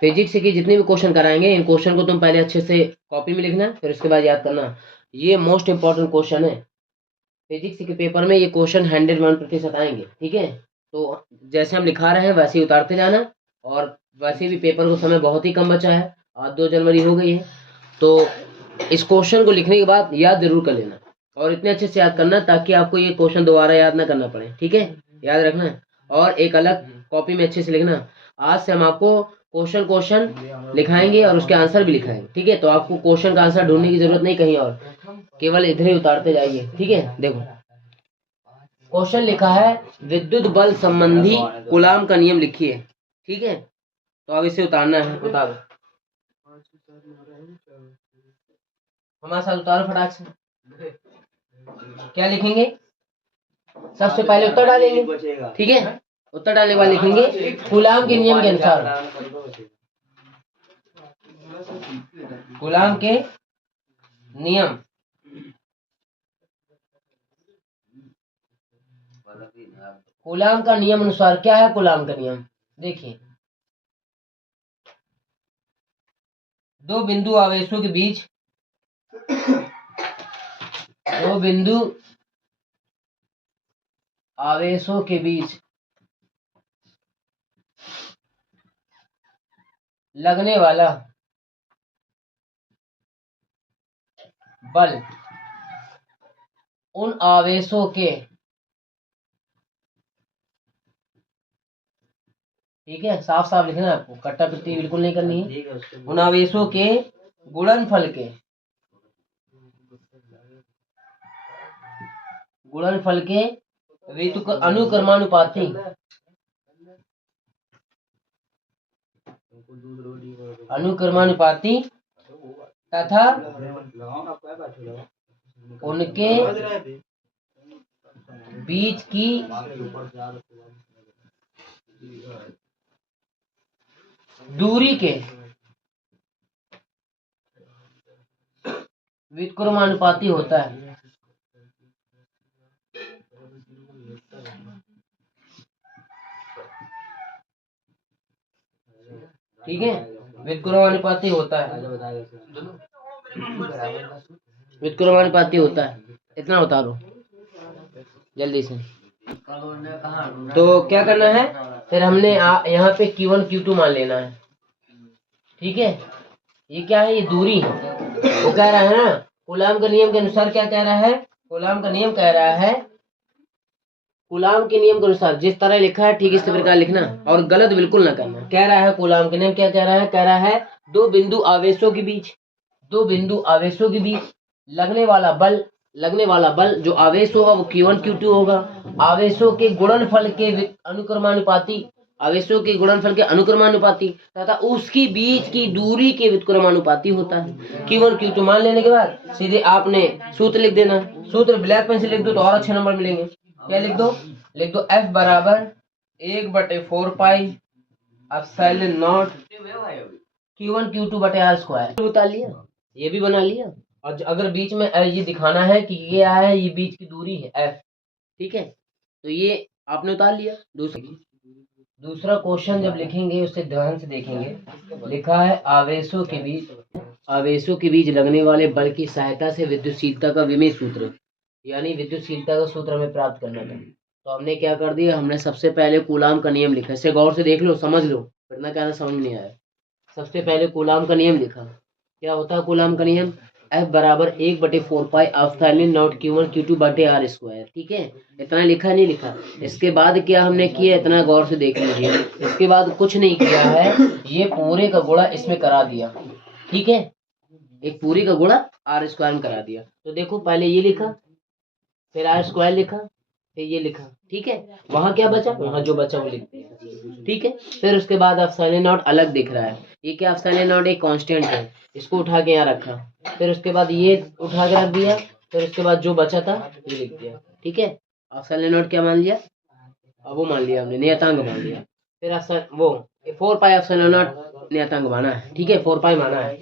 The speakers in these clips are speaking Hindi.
फिजिक्स के जितने भी क्वेश्चन कराएंगे इन क्वेश्चन को तुम पहले अच्छे से कॉपी में लिखना, फिर उसके बाद याद करना। ये मोस्ट इंपॉर्टेंट क्वेश्चन है फिजिक्स के पेपर में, ये क्वेश्चन 101% आएंगे। ठीक है, तो जैसे हम लिखा रहे हैं वैसे ही उतारते जाना। और वैसे भी पेपर को समय बहुत ही कम बचा है, आज 2 जनवरी हो गई है, तो इस क्वेश्चन को लिखने के बाद याद जरूर कर लेना और इतने अच्छे से याद करना ताकि आपको ये क्वेश्चन दोबारा याद ना करना पड़े। ठीक है, याद रखना। और एक अलग कॉपी में अच्छे से लिखना। आज से हम आपको क्वेश्चन क्वेश्चन लिखाएंगे और उसके आंसर भी लिखाएंगे। ठीक है, तो आपको क्वेश्चन का आंसर ढूंढने की जरूरत नहीं कहीं और, केवल इधर ही उतारते जाइए। ठीक है, देखो क्वेश्चन लिखा है विद्युत बल संबंधी कूलाम का नियम लिखिए। ठीक है, तो अब इसे उतारना है, उतारो हमारे साथ, उतारो फटाक से। क्या लिखेंगे? सबसे पहले उत्तर डालेंगे। ठीक है, उत्तर डालने के बाद लिखेंगे कूलाम के नियम के अनुसार, कूलाम के नियम कूलाम का नियम अनुसार। क्या है कूलाम का नियम? देखिए, दो बिंदु आवेशों के बीच, दो बिंदु आवेशों के बीच लगने वाला बल उन आवेशों के, ठीक है, साफ साफ लिखना है आपको, कट्टा पिट्टी बिल्कुल नहीं करनी है। उन आवेशों के गुणनफल के, गुणनफल के अनुक्रमानुपाती, अनुक्रमानुपाती तथा उनके बीच की दूरी के व्युत्क्रमानुपाती होता है। ठीक है, व्युत्क्रमानुपाती होता है, व्युत्क्रमानुपाती होता है। इतना उतारो जल्दी से। तो क्या करना है फिर, हमने यहाँ पे Q1 Q2 मान लेना है। ठीक है, ये क्या है? ये दूरी है। वो कह रहा है ना कूलाम के नियम के अनुसार, क्या कह रहा है? कूलाम का नियम कह रहा है, कूलाम के नियम के अनुसार जिस तरह लिखा है ठीक इसी प्रकार लिखना और गलत बिल्कुल ना करना। कह रहा है कूलाम के नियम क्या कह रहा है? कह रहा है दो बिंदु आवेशों के बीच, दो बिंदु आवेशों के बीच लगने वाला बल, लगने वाला बल जो आवेश होगा वो Q1 Q2 होगा। आवेशों के गुणनफल के अनुक्रमानुपाती, आवेशों के गुणनफल के अनुक्रमानुपाती तथा उसकी बीच की दूरी के व्युत्क्रमानुपाती होता है। Q1 Q2 मान लेने के बाद सीधे आपने सूत्र लिख देना। सूत्र ब्लैक पेन से लिख दो तो और अच्छे नंबर मिलेंगे। क्या लिख दो? लिख दो F बराबर 1/4 pi epsilon not Q1 Q2 बटे R स्क्वायर। बता लिया, ये भी बना लिया। और अगर बीच में ये दिखाना है कि ये आया है, ये बीच की दूरी है F। ठीक है, तो ये आपने उतार लिया। दूसरा क्वेश्चन जब लिखेंगे उससे ध्यान से देखेंगे। लिखा है आवेशों के बीच, आवेशों के बीच लगने वाले बल की सहायता से विद्युतशीलता का विमेय सूत्र, यानी विद्युतशीलता का सूत्र हमें प्राप्त करना था। तो हमने क्या कर दिया, हमने सबसे पहले कूलाम का नियम लिखा। इसे गौर से देख लो, समझ लो, वरना कहना समझ नहीं आया। सबसे पहले कूलाम का नियम लिखा। क्या होता है कूलाम का नियम? F बराबर 1/4 pi epsilon not Q1 Q2 बटे R स्क्वायर। ठीक है, इतना लिखा नहीं लिखा? इसके बाद क्या हमने किया, इतना गौर से देख लीजिए। इसके बाद कुछ नहीं किया है, ये पूरे का गुणा इसमें करा दिया। ठीक है, एक पूरी का गुणा R स्क्वायर में करा दिया। तो देखो पहले ये लिखा, फिर R स्क्वायर लिखा, फिर ये लिखा। ठीक है, वहां क्या बचा? वहां जो बचा वो लिख दिया। ठीक है, फिर उसके बाद एप्सिलॉन नॉट अलग दिख रहा है। ये क्या? एप्सिलॉन नॉट एक कांस्टेंट है, इसको उठा के यहाँ रखा। फिर उसके बाद ये उठा के रख दिया। फिर उसके बाद जो बचा था ये लिख दिया। ठीक है, एप्सिलॉन नॉट क्या मान लिया? अब वो मान लिया हमने, नियतांक मान लिया। फिर वो 4 पाई एप्सिलॉन नॉट नियतांक माना है। ठीक है, 4 पाई माना है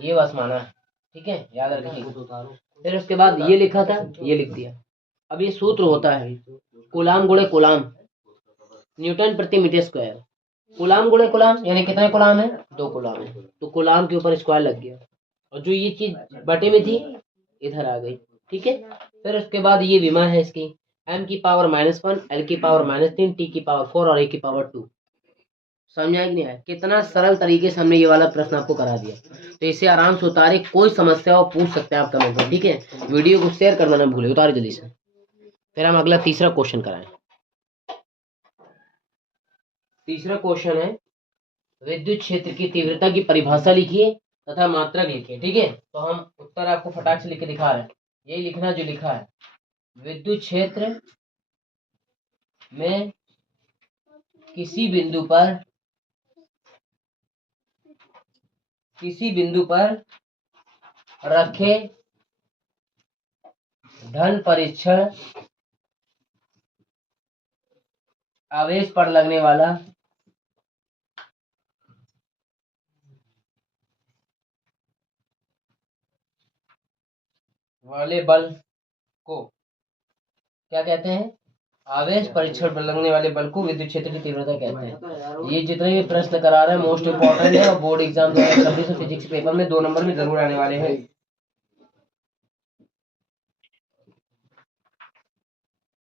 ये बस माना है। ठीक है, याद रखिए। फिर उसके बाद ये लिखा था, ये लिख दिया। अब ये सूत्र होता है कूलाम गुणे कूलाम न्यूटन प्रति मीटर स्क्वायर। कूलाम गुणे कूलाम यानी कितने कूलाम है, 2 कूलाम है, तो कूलाम के ऊपर स्क्वायर लग गया और जो ये चीज बटे में थी इधर आ गई। ठीक है, फिर उसके बाद ये विमा है इसकी m की पावर -1, l की पावर -3, t की पावर 4 और a की पावर 2। समझ आया कि नहीं आया? कितना सरल तरीके से हमने ये वाला प्रश्न आपको करा दिया। तो इसे आराम से उतारे, कोई समस्या हो पूछ सकते हैं आप कमेंट में। ठीक है, वीडियो को शेयर करना ना भूले, उतारे जल्दी से। फिर हम अगला तीसरा क्वेश्चन कराएं। तीसरा क्वेश्चन है विद्युत क्षेत्र की तीव्रता की परिभाषा लिखिए तथा मात्रक लिखिए। ठीक है, तो हम उत्तर आपको फटाक से लिख के दिखा रहे हैं, यही लिखना जो लिखा है। विद्युत क्षेत्र में किसी बिंदु पर रखे धन परीक्षण आवेश पर लगने वाला वाले बल को क्या कहते हैं? आवेश परीक्षण पर लगने वाले बल को विद्युत क्षेत्र की तीव्रता कहते हैं। ये जितने भी प्रश्न करा रहे हैं मोस्ट इंपॉर्टेंट है और बोर्ड एग्जाम 2026 फिजिक्स पेपर में 2 नंबर में जरूर आने वाले हैं।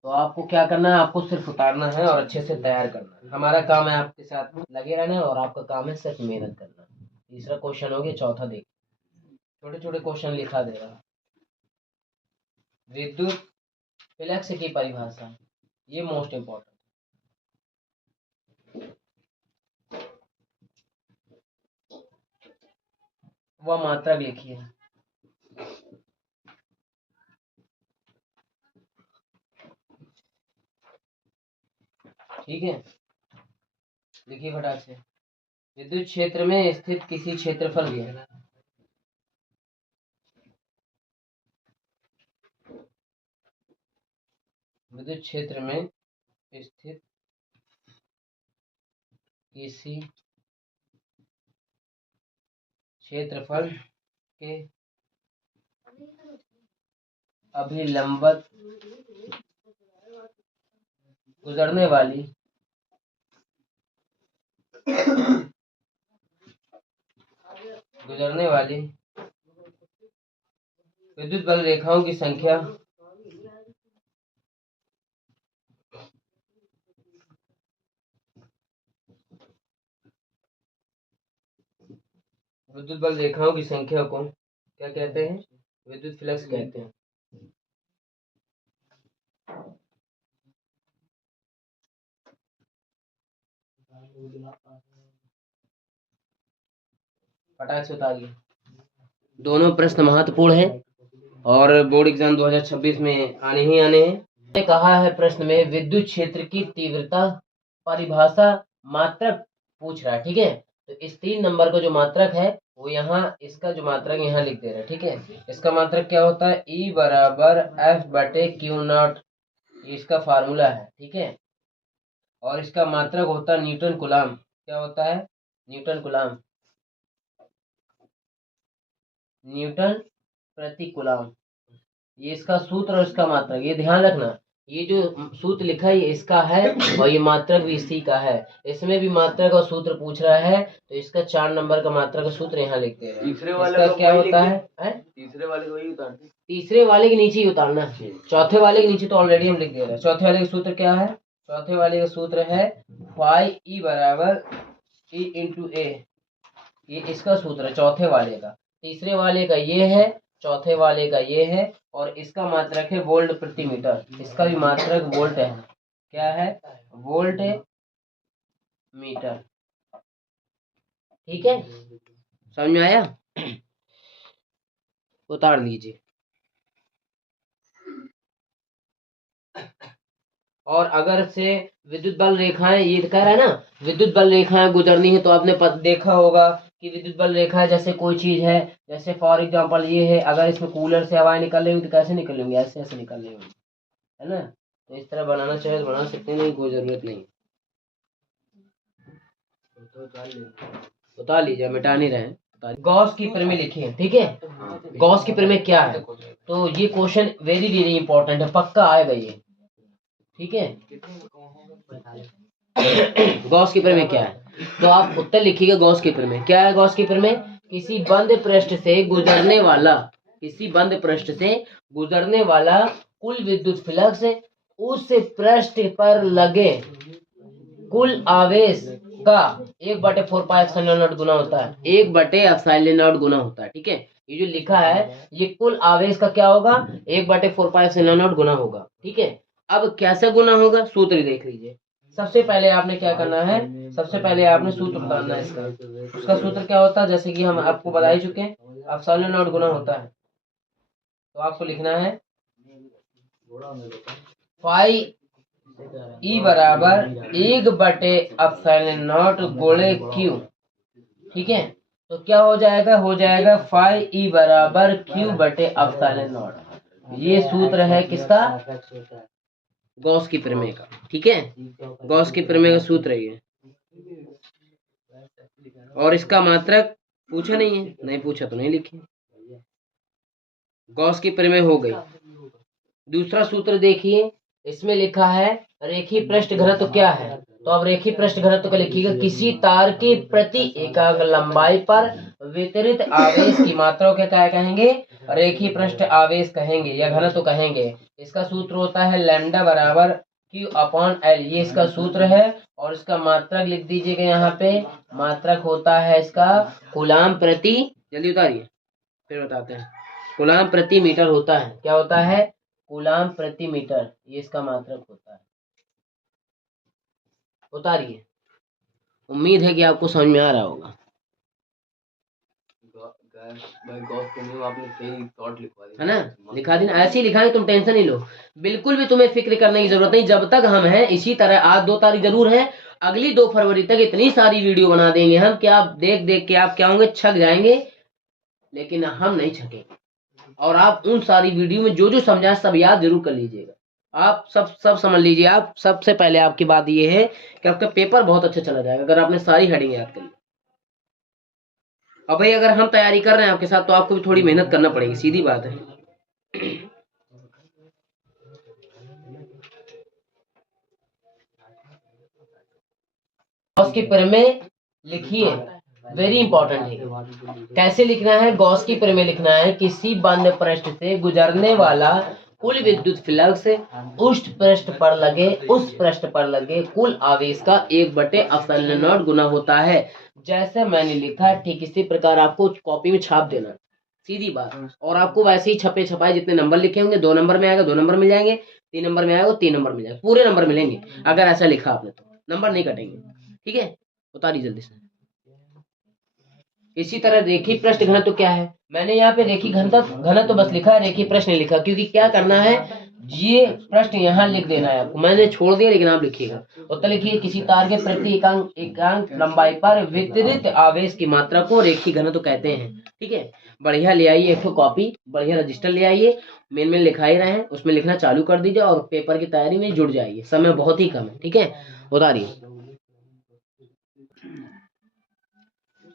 तो आपको क्या करना है, आपको सिर्फ उतारना है और अच्छे से तैयार करना है। हमारा काम है आपके साथ लगे रहना और आपका काम है सिर्फ मेहनत करना। तीसरा क्वेश्चन हो गया, चौथा देख, छोटे छोटे क्वेश्चन लिखा दे रहा। विद्युत फ्लक्स की परिभाषा, ये मोस्ट इंपॉर्टेंट। वह मात्रक लिखिए। ठीक है, लिखिए फटाक से। विद्युत क्षेत्र में स्थित किसी क्षेत्रफल के विद्युत क्षेत्र में स्थित किसी क्षेत्रफल के अभिलंबत गुजरने वाली विद्युत बल रेखाओं की संख्या विद्युत बल रेखाओं की संख्या को क्या कहते हैं? विद्युत फ्लक्स कहते हैं। फटाक से उतारिए। दोनों प्रश्न महत्वपूर्ण हैं और बोर्ड एग्जाम 2026 में आने ही आने हैं। कहा है प्रश्न में विद्युत क्षेत्र की तीव्रता परिभाषा मात्रक पूछ रहा है। ठीक है, तो इस 3 नंबर का जो मात्रक है वो यहाँ, इसका जो मात्रक यहाँ लिख दे रहा है। ठीक है, इसका मात्रक क्या होता है? E बराबर F/Q0, इसका फार्मूला है। ठीक है, और इसका मात्रक होता है न्यूटन कूलाम। क्या होता है? न्यूटन कूलाम, न्यूटन प्रति कूलाम। ये इसका सूत्र और इसका मात्रक, ये ध्यान रखना। ये जो सूत्र लिखा है ये इसका है और ये मात्रक भी इसी का है। इसमें भी मात्रक और सूत्र पूछ रहा है, तो इसका 4 नंबर का मात्रक का सूत्र यहाँ लिख दे रहा है। तीसरे वाले क्या होता है? तीसरे वाले को वही उतारते, तीसरे वाले के नीचे ही उतारना है। चौथे वाले के नीचे तो ऑलरेडी हम लिख दे रहे हैं। चौथे वाले का सूत्र क्या है? चौथे वाले का सूत्र है फाई E बराबर E इंटू A। ये इसका सूत्र है चौथे वाले का। तीसरे वाले का ये है, चौथे वाले का ये है, और इसका मात्रक है वोल्ट प्रति मीटर। इसका भी मात्रक वोल्ट है। क्या है? Volt meter. ठीक है, समझ में आया? उतार लीजिए। और अगर से विद्युत बल रेखाएं, ये कह रहा है ना विद्युत बल रेखाएं गुजरनी है, तो आपने देखा होगा कि विद्युत बल रेखा जैसे कोई चीज है, जैसे फॉर एग्जांपल ये है, अगर इसमें कूलर से हवाएं निकल रही होंगी तो कैसे निकल रही ऐसे ऐसे निकल रही होंगी, है ना? तो इस तरह बनाना चाहे तो बना सकते नहीं, कोई जरूरत नहीं। उतार लीजिए, मिटा नहीं रहे। गॉस की प्रमेय लिखिए। ठीक है, गॉस की प्रमेय क्या है? तो ये क्वेश्चन वेरी वेरी इंपॉर्टेंट है, पक्का आएगा ये। ठीक है, गॉस की प्रमेय क्या है? तो आप उत्तर लिखिएगा गॉस के प्रमेय। क्या है गॉस के प्रमेय? किसी बंद पृष्ठ से गुजरने वाला, किसी बंद पृष्ठ से गुजरने वाला कुल विद्युत फ्लक्स उस पृष्ठ पर लगे कुल आवेश का 1/4πε0 गुना होता है। 1/ε0 गुना होता है। ठीक है, ये जो लिखा है ये कुल आवेश का क्या होगा? 1/4πε0 गुना होगा। ठीक है, अब कैसे गुना होगा सूत्र देख लीजिए। सबसे पहले आपने क्या करना है, सबसे पहले आपने सूत्र बताना है इसका। उसका सूत्र क्या होता है, जैसे कि हम आपको बता ही चुके हैं, ε0 गुना होता है। तो आपको लिखना है फाई ई बराबर 1/ε0 गुणे क्यू। ठीक है, तो क्या हो जाएगा? हो जाएगा फाई ई बराबर Q/ε0। ये सूत्र है किसका? गॉस की प्रमेय का। ठीक है, गॉस की प्रमेय का सूत्र है ये। और इसका मात्रक पूछा नहीं है, नहीं पूछा तो नहीं लिखे। गॉस की प्रमेय हो गई। दूसरा सूत्र देखिए, इसमें लिखा है रेखीय पृष्ठ घनत्व क्या है? तो अब रेखीय पृष्ठ घनत्व का लिखिएगा किसी तार की प्रति एकांक लंबाई पर वितरित आवेश की मात्रा को क्या कहेंगे? रेखीय पृष्ठ आवेश कहेंगे या घनत्व कहेंगे। इसका सूत्र होता है लैम्डा बराबर Q/L। ये इसका सूत्र है। और इसका मात्रक लिख दीजिएगा यहाँ पे। मात्रक होता है इसका कूलाम प्रति, जल्दी उतारिए फिर बताते हैं, कूलाम प्रति मीटर होता है। क्या होता है? कूलाम प्रति मीटर, ये इसका मात्रक होता है। उतारिए। उम्मीद है कि आपको समझ में आ रहा होगा। है ना, लिखा दी ना, ऐसे ही लिखा है, तुम टेंशन नहीं लो, बिल्कुल भी तुम्हें फिक्र करने की जरूरत नहीं। जब तक हम हैं इसी तरह, आज 2 तारीख जरूर है, अगली 2 फरवरी तक इतनी सारी वीडियो बना देंगे हम कि आप देख देख के आप क्या होंगे, छक जाएंगे। लेकिन हम नहीं छकेंगे। और आप उन सारी वीडियो में जो जो समझा सब याद जरूर कर लीजिएगा। आप सब समझ लीजिए। आप सबसे पहले आपकी बात ये है कि आपका पेपर बहुत अच्छा चला जाएगा अगर आपने सारी हेडिंग याद कर ली। अब भाई अगर हम तैयारी कर रहे हैं आपके साथ तो आपको भी थोड़ी मेहनत करना पड़ेगी, सीधी बात है। गॉस के प्रमेय लिखिए, वेरी इंपॉर्टेंट है। कैसे लिखना है? गॉस की प्रमेय लिखना है किसी बंद पृष्ठ से गुजरने वाला कुल विद्युत फ्लक्स उस पृष्ठ पर लगे कुल आवेश का 1/ε0 गुना होता है। जैसे मैंने लिखा ठीक इसी प्रकार आपको कॉपी में छाप देना, सीधी बात। और आपको वैसे ही छपे छपाए जितने नंबर लिखे होंगे, 2 नंबर में आएगा 2 नंबर मिल जाएंगे, 3 नंबर में आएगा 3 नंबर मिल जाएगा, पूरे नंबर मिलेंगे अगर ऐसा लिखा आपने तो, नंबर नहीं कटेंगे। ठीक है, उतारिए जल्दी से। इसी तरह रेखीय पृष्ठ घनत्व क्या है? मैंने यहाँ पे रेखीय घनत्व बस लिखा है, रेखीय पृष्ठ नहीं लिखा, क्योंकि क्या करना है, ये पृष्ठ यहाँ लिख देना है आपको। मैंने छोड़ दिया लेकिन आप लिखिएगा। उत्तर लिखिए किसी तार के प्रति एकांक लंबाई पर वितरित आवेश की मात्रा को रेखीय घनत्व कहते हैं। ठीक है, बढ़िया ले आइए एक कॉपी, बढ़िया रजिस्टर ले आइए, मेन में लिखा ही रहे हैं, उसमें लिखना चालू कर दीजिए और पेपर की तैयारी में जुड़ जाइए। समय बहुत ही कम है। ठीक है, उतारिए।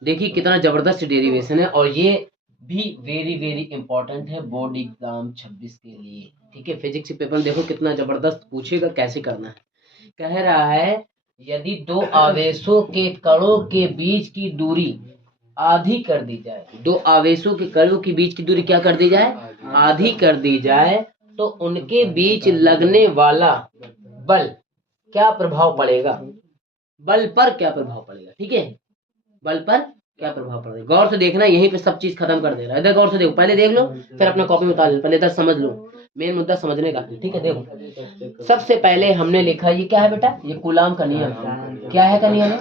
देखिए कितना जबरदस्त डेरिवेशन है, और ये भी वेरी वेरी इंपॉर्टेंट है बोर्ड एग्जाम 26 के लिए। ठीक है, फिजिक्स के पेपर में देखो कितना जबरदस्त पूछेगा, कैसे करना है। कह रहा है यदि 2 आवेशों के कणों के बीच की दूरी आधी कर दी जाए, 2 आवेशों के कणों के बीच की दूरी क्या कर दी जाए? आधी कर दी जाए, तो उनके बीच लगने वाला बल क्या प्रभाव पड़ेगा? बल पर क्या प्रभाव पड़ेगा? ठीक है, बल पर क्या प्रभाव पड़ेगा? गौर से देखना, यहीं पे सब चीज खत्म कर दे रहा है। इधर गौर से देखो, पहले देख लो फिर अपना कॉपी में उतार लो, पहले इधर समझ लो, मेन मुद्दा समझने का। ठीक है, देखो सबसे पहले हमने लिखा, ये क्या है बेटा? ये कूलाम का नियम। क्या है का नियम?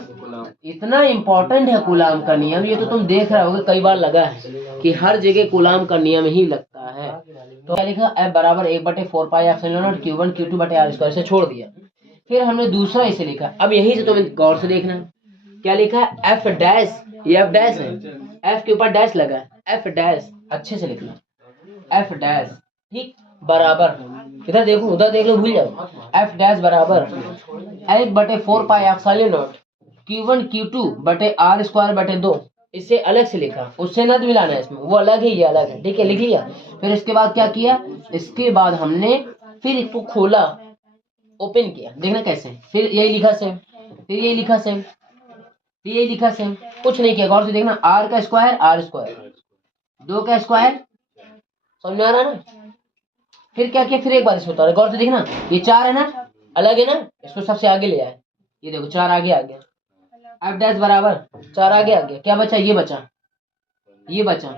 इतना इंपॉर्टेंट है कूलाम का नियम, ये तो तुम देख रहे होगे कई बार लगा है कि हर जगह कूलाम का नियम ही लगता है। तो क्या लिखा? F बराबर 1/4πε0 Q1 Q2/r², से छोड़ दिया। फिर हमने दूसरा इसे लिखा, अब यहीं से तुम्हें गौर से देखना है। क्या लिखा है? एफ डैश, ये एफ डैश है, एफ के ऊपर डैश लगा है, एफ डैश, अच्छे से लिखना, एफ डैश। ठीक, बराबर, इधर देखो उधर देख लो, भूल जाओ। एफ डैश बराबर 1/4πε0 Q1 Q2/r²/2। इसे अलग से लिखा, उससे न मिलाना है इसमें, वो अलग है ये अलग है। ठीक है, लिख लिया। फिर इसके बाद क्या किया? इसके बाद हमने फिर इसको खोला, ओपन किया, देखना कैसे, फिर यही लिखा सेम, फिर यही लिखा सेम, तो ये लिखा सेम, कुछ नहीं किया, गौर से देखना, आर का स्क्वायर आर स्क्वायर, 2 का स्क्वायर, समझ में आ रहा है ना। फिर क्या किया, फिर एक बार इसको उतारा, गौर से देखना, ये 4 है ना, अलग है ना, इसको सबसे आगे ले आए, ये देखो 4 आगे आ गया, एफ डैश बराबर 4 आगे आ गया, क्या बचा, ये बचा, ये बचा,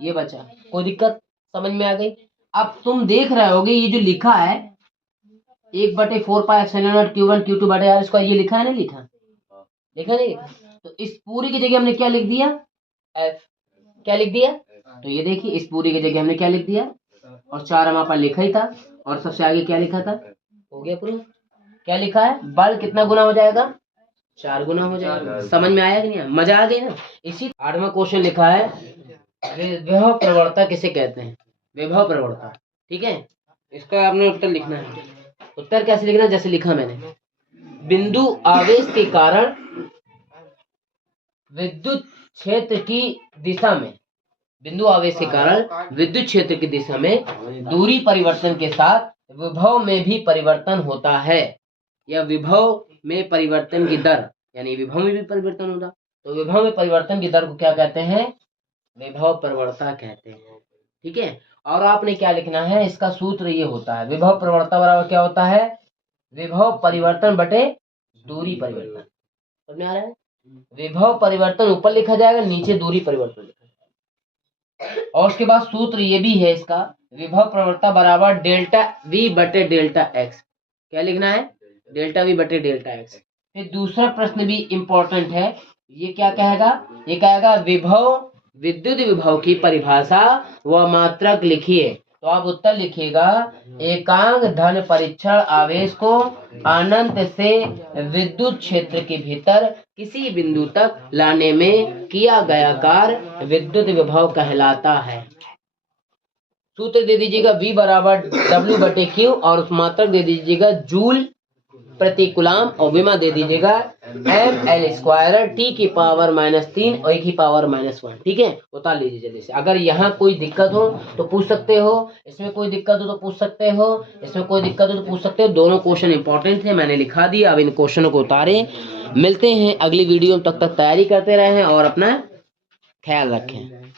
ये बचा, कोई दिक्कत, समझ में आ गई। अब तुम देख रहे होगे ये जो लिखा है 1/4 pi epsilon not Q1 Q2 बटे आर स्क्वायर, ये लिखा है ना, लिखा लिखा नहीं लिखा, तो इस पूरी की जगह हमने क्या लिख दिया, एफ, क्या लिख दिया, तो ये देखिए इस पूरी की जगह हमने क्या लिख दिया, और 4 हमारे पास लिखा ही था, और सबसे आगे क्या लिखा था, हो गया प्रूफ। क्या लिखा है, बल कितना गुना हो जाएगा, 4 गुना हो जाएगा। समझ में आया कि नहीं, मजा आ गई ना। इसी 8वां क्वेश्चन लिखा है, विभव प्रवणता किसे कहते हैं, विभव प्रवणता, ठीक है, इसका आपने उत्तर लिखना है। उत्तर कैसे लिखना, जैसे लिखा मैंने, बिंदु आवेश के कारण विद्युत क्षेत्र की दिशा में, बिंदु आवेश के कारण विद्युत क्षेत्र की दिशा में दूरी परिवर्तन के साथ विभव में भी परिवर्तन होता है, या विभव में परिवर्तन की दर, यानी विभव में भी परिवर्तन होता, तो विभव में परिवर्तन की दर को क्या कहते हैं, विभव प्रवणता कहते हैं, ठीक है। और आपने क्या लिखना है, इसका सूत्र ये होता है, विभव प्रवणता बराबर क्या होता है, विभव परिवर्तन बटे दूरी परिवर्तन, समझ में आ रहा है। विभव परिवर्तन ऊपर लिखा जाएगा, नीचे दूरी परिवर्तन लिखा जाएगा, और उसके बाद सूत्र ये भी है इसका, विभव प्रवणता बराबर डेल्टा V बटे डेल्टा एक्स, क्या लिखना है, डेल्टा V बटे डेल्टा एक्स। फिर दूसरा प्रश्न भी इंपॉर्टेंट है, ये क्या कहेगा, ये कहेगा विभव, विद्युत विभव की परिभाषा व मात्रक लिखिए, तो आप उत्तर लिखिएगा, एकांक धन परीक्षण आवेश को अनंत से विद्युत क्षेत्र के भीतर किसी बिंदु तक लाने में किया गया कार्य विद्युत विभव कहलाता है। सूत्र दे दीजिएगा V बराबर W बटे Q, और उस मात्रक दे दीजिएगा जूल प्रति कूलम, और विमा दे दीजिएगा ml स्क्वायर t की पावर -3 और e की पावर -1, ठीक है। उतार लीजिए जल्दी से, अगर यहाँ कोई दिक्कत हो तो पूछ सकते हो, इसमें कोई दिक्कत हो तो पूछ सकते हो, इसमें कोई दिक्कत हो तो पूछ सकते हो, दोनों क्वेश्चन इंपॉर्टेंट थे, मैंने लिखा दिया, अब इन क्वेश्चनों को उतारें। मिलते हैं अगली वीडियो में, तब तक तैयारी करते रहें और अपना ख्याल रखें।